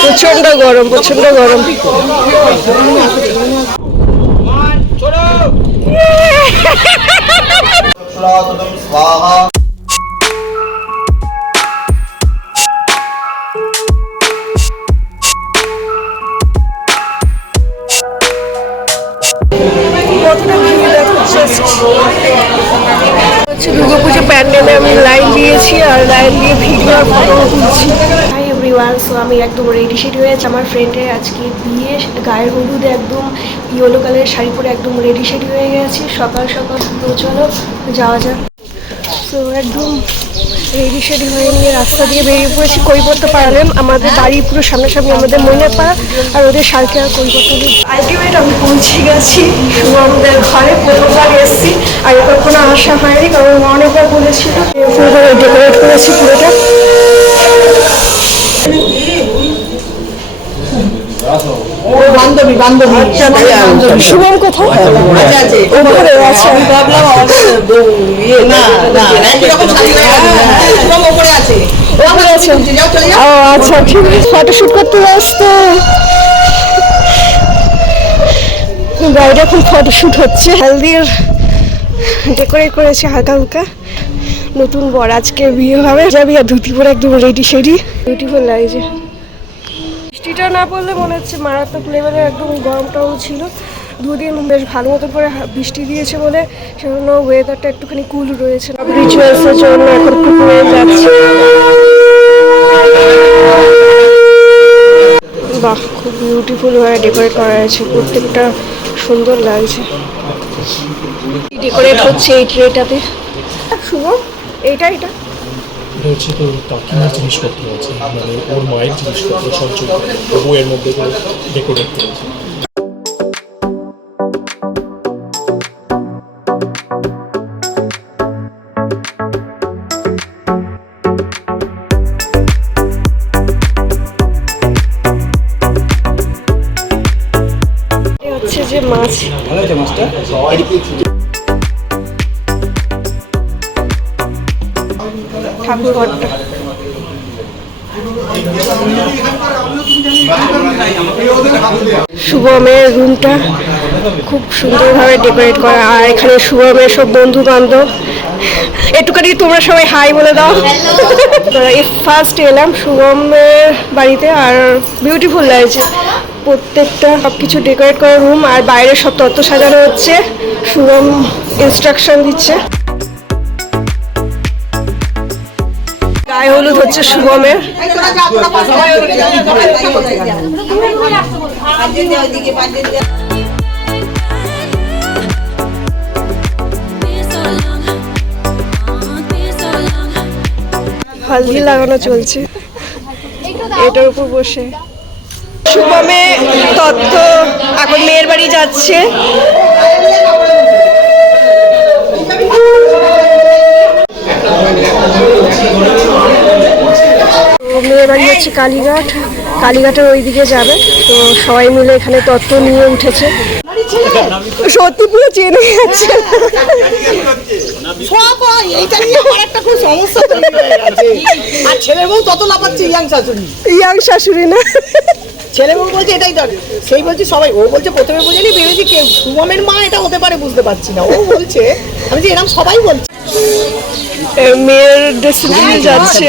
প্রচন্ড গরম, প্রচন্ড গরম। দুর্গাপুজো প্যান্ডেলে আমি লাইন দিয়েছি আর লাইন দিয়ে ভিডিও আর ফটো তুলছি। হাই এভরিওয়ান, সো আমি একদম রেডি শেডি হয়েছি। আমার ফ্রেন্ডের আজকে বিয়ে, গায়ের হলুদে একদম ইয়েলো কালারের শাড়ি পরে একদম রেডি শেডি হয়ে গেছি সকাল সকাল। তো চলো যাওয়া যাক। তো একদম রেডি শেডি হয়ে নিয়ে রাস্তা দিয়ে বেরিয়ে পড়েছি কৈবর্ত পাড়ালেন। আমাদের বাড়ি পুরো সামনাসামনি আমাদের মইনের পাড়া, আর ওদের সালকে আর কৈবর্ত। আলটিমেট আমি পৌঁছে গেছি শুভমদের ঘরে। প্রথমবার এসেছি, আর কখনো আসা হয়নি, কারণ অনেকবার বলেছিল। পুরো ডেকোরেট করেছি পুরোটা। বান্ধবী বান্ধবী শুভম কোথায়? আচ্ছা ঠিক আছে, ফটোশুট করতে ব্যস্ত। বাইরে এখন ফটোশুট হচ্ছে। হেলদির ডেকোরেট করেছে হালকা হালকা। নতুন বর আজকে বিয়ে হবে, যাবি আর ধুতি পরে একদম রেডি শেডি। বিউটিফুল লাগছে। বৃষ্টিটা না পড়লে মনে হচ্ছে মারাত্মক লেভেলের একদম গরমটাও ছিল। দুদিন বেশ ভালো মতো করে বৃষ্টি দিয়েছে বলে সেজন্য ওয়েদারটা একটুখানি কুল রয়েছে। রিচুয়ালসের জন্য এখন পুকুরে যাচ্ছে। বাহ, খুব বিউটিফুল ভাবে ডেকোরেট করা আছে, প্রত্যেকটা সুন্দর লাগছে। ডেকোরেট হচ্ছে এই ট্রেটাতে। শুভ এটা এটা হচ্ছে তো কাকিমার জিনিসপত্র আছে, মানে ওর মায়ের জিনিসপত্র সঞ্চয় বইয়ের মধ্যে ডেকোরেট করেছে। হচ্ছে যে মাছ, ভালো আছে মাছটা। ঠাকুরঘরটা শুভমের রুমটা খুব সুন্দরভাবে ডেকোরেট করা। আর এখানে শুভমের সব বন্ধু বান্ধব। একটুখানি তোমরা সবাই হাই বলে দাও। ফার্স্ট এলাম শুভমের বাড়িতে, আর বিউটিফুল লাগছে প্রত্যেকটা। সব কিছু ডেকোরেট করা রুম, আর বাইরে সব তত্ত্ব সাজানো হচ্ছে। শুভম ইনস্ট্রাকশন দিচ্ছে। গায়ে হলুদ হচ্ছে শুভমের। হলদি লাগানো চলছে এটার উপর বসে। শুভমে তত্ত্ব এখন মেয়ের বাড়ি যাচ্ছে। মেয়ের বাড়ি যাচ্ছে কালীঘাট, কালীঘাটের ওই দিকে যাবে। তো সবাই মিলে এখানে তত্ত্ব নিয়ে উঠেছে। সত্যি পুরো চেনে যাচ্ছে। আর ছেলের বউ তত লাফাচ্ছে, ইয়াং শাশুড়ি না, ছেলে বউ বলছে এটাই দরকার। সেই বলছি সবাই, ও বলছে প্রথমে বুঝেনি, ভেবেছি কেউ শুভমের মা এটা হতে পারে, বুঝতে পারছি না। ও বলছে, আমি যে এরকম সবাই বলছে। মেয়ের ড্রেসিং রুমে যাচ্ছে।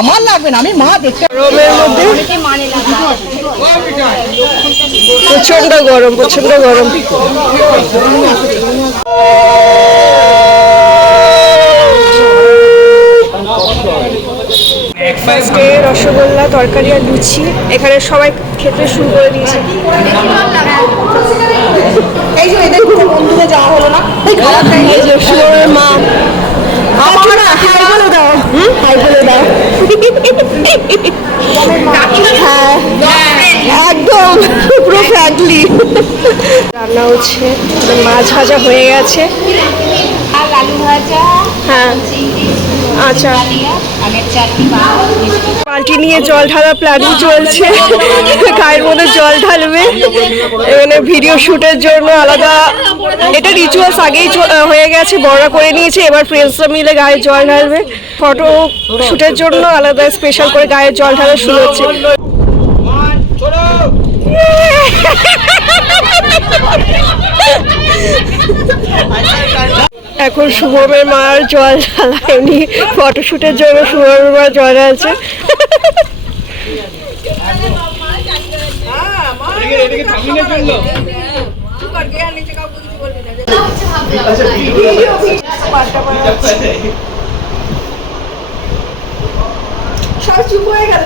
আমার লাগবে না, আমি মা দেখতে। গরমের মধ্যে প্রচন্ড গরম, প্রচন্ড গরম। ব্রেকফাস্টে রসগোল্লা, তরকারি আর লুচি এখানে সবাই খেতে শুরু করে দিয়েছে। এই যে এদের বন্ধুদের যাওয়া হলো না, এই যে শুভমের মা। আমার হাই বলে দাও, হাই বলে দাও। হ্যাঁ একদম পুরো ফ্র্যাঙ্কলি। রান্না হচ্ছে, মাছ ভাজা হয়ে গেছে, আর আলু ভাজা। হ্যাঁ আচ্ছা, বালতি নিয়ে জল ঢালা প্ল্যানিং চলছে। গায়ের মধ্যে জল ঢালবে এখানে ভিডিও শুটের জন্য আলাদা। এটা রিচুয়ালস আগেই হয়ে গেছে, বড়রা করে নিয়েছে। এবার ফ্রেন্ডসরা মিলে গায়ে জল ঢালবে। ফটো শুটের জন্য আলাদা স্পেশাল করে গায়ে জল ঢালা শুরু হচ্ছে। এখন শুভমের মার জল ঢালা, এমনি ফটোশুটের জন্য শুভমের মা জল ঢালছে। সব চুপ হয়ে গেল,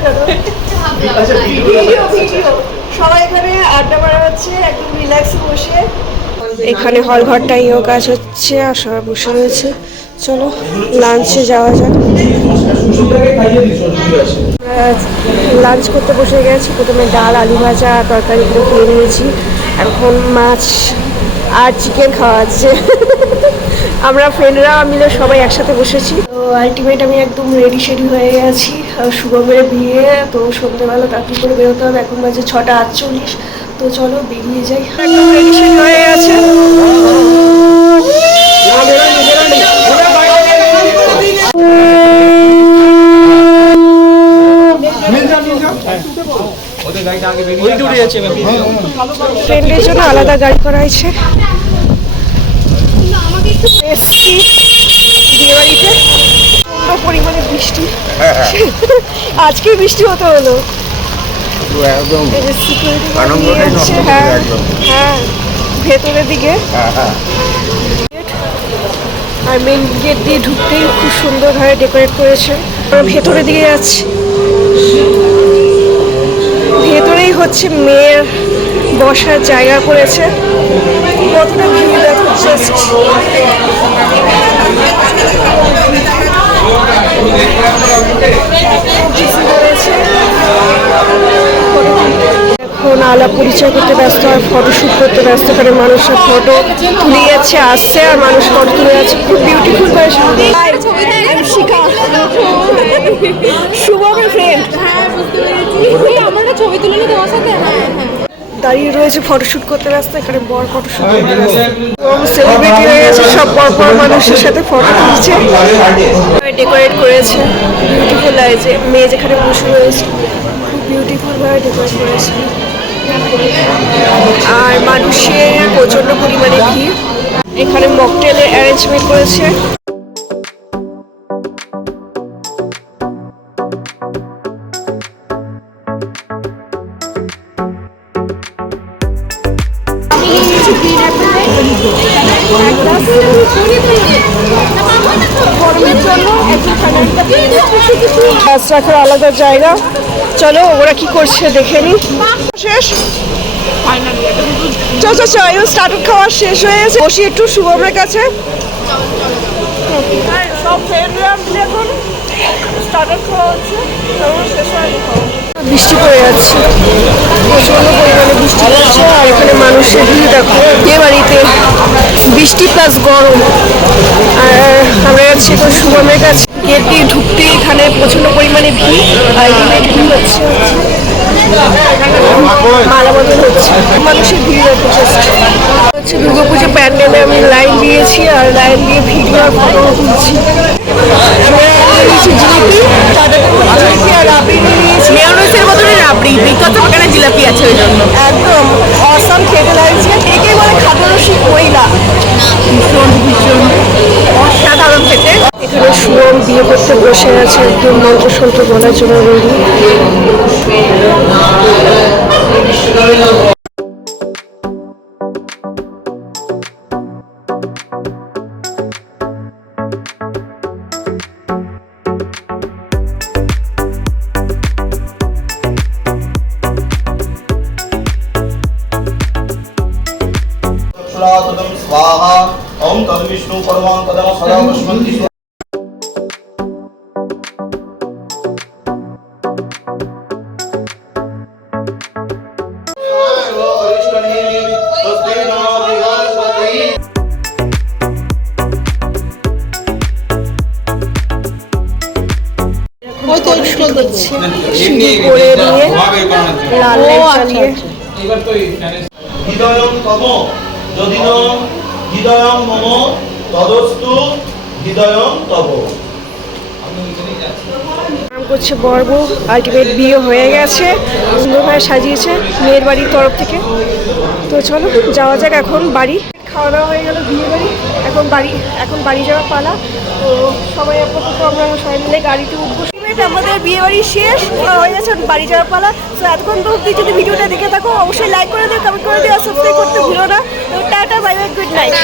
সবাই এখানে আড্ডা মারা হচ্ছে একদম রিল্যাক্সে বসে। এখানে হল ঘরটাইও কাজ হচ্ছে আর সবাই বসে রয়েছে। চলো লাঞ্চে যাওয়া যাক। লাঞ্চ করতে বসে গেছি। প্রথমে ডাল, আলু ভাজা, তরকারিগুলো খেয়ে নিয়েছি। এখন মাছ আর চিকেন খাওয়া হচ্ছে। আমরা ফ্রেন্ডরা মিলে সবাই একসাথে বসেছি। তো আলটিমেট আমি একদম রেডি শেডি হয়ে গেছি। শুভমের বিয়ে তো সন্ধ্যেবেলা তাড়াতাড়ি করে বেরোতে হবে। এখন বাজে 6:48। তো চলো বেরিয়ে যাই। একদম রেডি শেডি হয়ে গেছে। ফ্রেন্ডের জন্য আলাদা গাড়ি করা হয়েছে। এসছি বিয়ে বাড়িতে, প্রচন্ড পরিমাণে বৃষ্টি। আজকে বৃষ্টি হতে হলো। হ্যাঁ, ভেতরের দিকে। আর মেন গেট দিয়ে ঢুকতেই খুব সুন্দরভাবে ডেকোরেট করেছে। ভেতরের দিকে যাচ্ছি। ভেতরেই হচ্ছে মেয়ের বসার জায়গা করেছে। কতটা ভিড় দেখো জাস্ট। এখন আলাপ পরিচয় করতে ব্যস্ত আর ফটোশ্যুট করতে ব্যস্ত। কারণ মানুষের ফটো তুলে যাচ্ছে, আসছে আর মানুষ ফটো তুলে যাচ্ছে। খুব বিউটিফুল ভাবে শিখা শুভমের ফ্রেন্ড। হ্যাঁ, বুঝতে পেরেছি। আমরা ছবি তুলে নি তোমার সাথে। হ্যাঁ হ্যাঁ, দাঁড়িয়ে রয়েছে ফটোশুট করতে ব্যস্ত। এখানে বর ফটোশুট করতে ব্যস্ত। সেলিব্রিটি হয়ে গেছে, সব পর মানুষের সাথে ফটো তুলছে। ডেকোরেট করেছে, বিউটিফুল লাগছে। মেয়ে যেখানে বসে রয়েছে খুব বিউটিফুল ভাবে ডেকোরেট করেছে। আর মানুষের প্রচন্ড পরিমাণে ভিড়। এখানে মকটেলের অ্যারেঞ্জমেন্ট করেছে। গাছ রাখার আলাদা জায়গা। চলো ওরা কি করছে দেখে নি। শেষ স্টার্টার খাওয়া শেষ হয়ে গেছে। বসি একটু শুভমের কাছে। সব ফ্রেন্ডরা মিলে এখন স্টার্টার খাওয়া হচ্ছে। শেষ হয়নি খাওয়া। বৃষ্টি পড়ে যাচ্ছে, প্রচন্ড পরিমাণে বৃষ্টি পড়ছে। আর এখানে মানুষের ভিড় দেখো। বিয়ে বাড়িতে বৃষ্টি প্লাস গরম। আর আমরা যাচ্ছি এখন শুভমের কাছে। গেট দিয়ে ঢুকতে এখানে প্রচন্ড পরিমাণে ভিড়। আলটিমেট ভিড় হচ্ছে, মালা বদল হচ্ছে। মানুষের ভিড় হচ্ছে। দুর্গাপুজো প্যান্ডেলে আমি লাইন দিয়েছি আর লাইন দিয়ে ভিডিও আর ফটো তুলছি। জিলাপি আছে ওই জন্য একদম অসাম খেতে লাগছে। একে বলে খাদ্যরসিক মহিলা, ভীষণ ভীষণ অসাধারণ খেতে। এখানে শুভম বিয়ে করতে বসে আছে, একদম মন্ত্রসন্ত্র বলার জন্য রেডি। स्वाहा ओम तद्विष्णु परमं पदम सदा वस्मन्ति। করছে সিঁড়ি করে নিয়ে লাল লাইট চালিয়ে। হৃদয়ং তম যদিন হৃদয়ং মম তদস্তু হৃদয়ং তব। নাম করছে বর্ব, আলটিমেট বিয়ে হয়ে গেছে, সুন্দরভাবে সাজিয়েছে মেয়ের বাড়ির তরফ থেকে। তো চলো যাওয়া যাক এখন বাড়ি। খাওয়া দাওয়া হয়ে গেল বিয়ে বাড়ি, এখন বাড়ি যাওয়ার পালা। তো সবাই আপাতত আমরা সবাই মিলে গাড়িতে উঠবো। আমাদের বিয়ে বাড়ি শেষ হয়ে গেছে, বাড়ি যাওয়ার পালা। তো এতক্ষণ তো অব্দি যদি ভিডিওটা দেখে থাকো অবশ্যই লাইক করে দিও, কমেন্ট করে দিও আর সাবস্ক্রাইব করতে ভুলো না। তো tata, bye bye, good night.